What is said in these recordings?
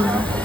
마지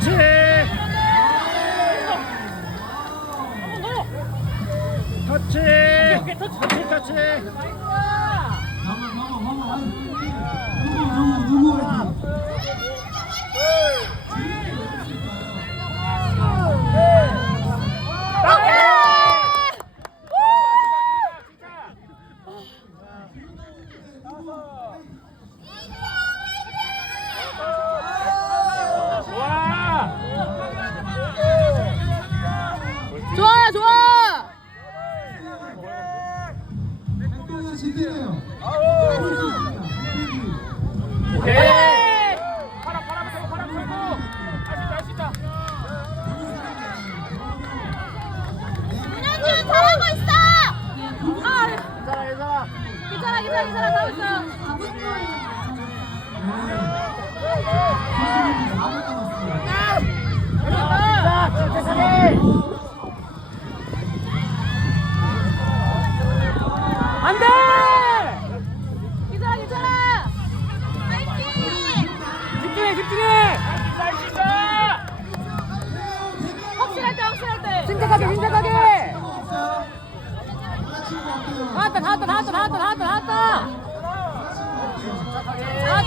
그렇지. 어, 어, 어, 터치. 터치, 터치. 안돼.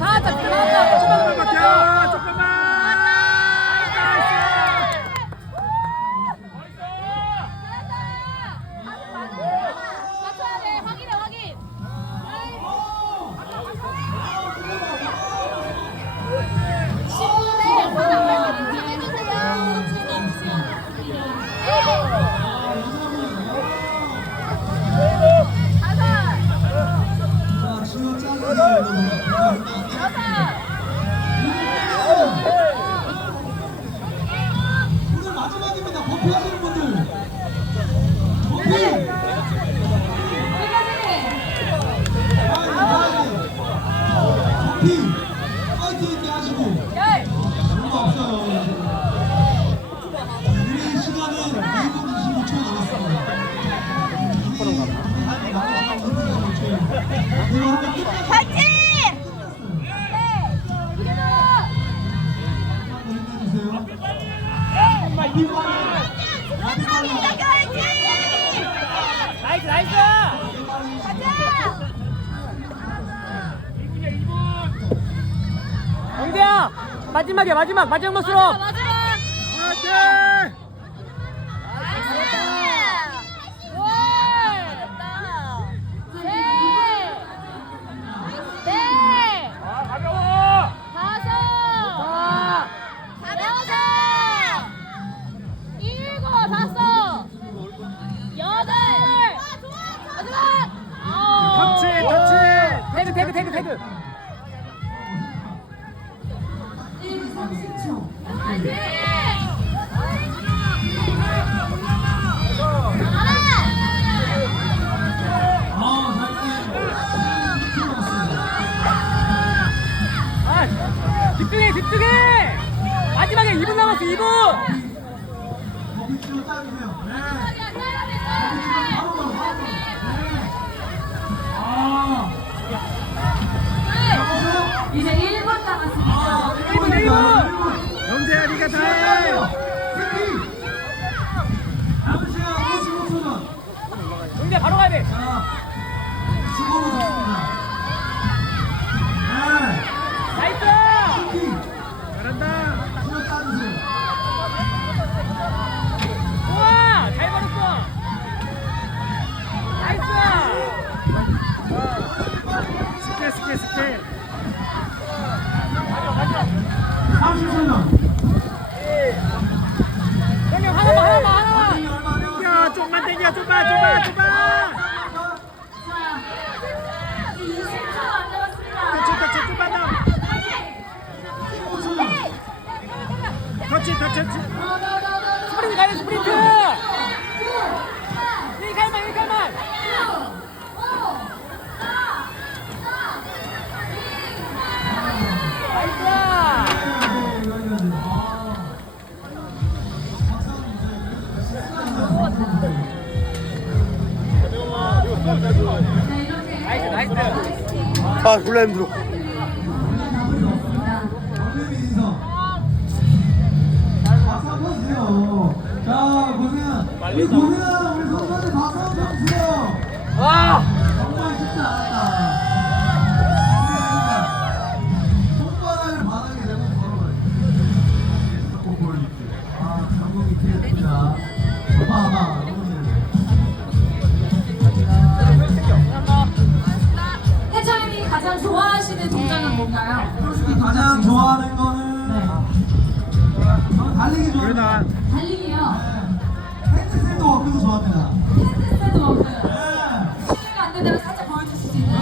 하자, 하자, 하자. 마지막이야 마지막 마지막 멋으로 마지막 화이팅 태그 태그 태그 집중해 집중해! 마지막에 2분 남았어 2분! 아, 아, 이제 1분 남았습니다. 아, 1분 1분! 영재야 니가 다 해. 이리야 좁아 좁아 좁아. 그렇지 그렇지 스프린트 가야 스프린트 아 졸라 힘들어 자 보세요. 우리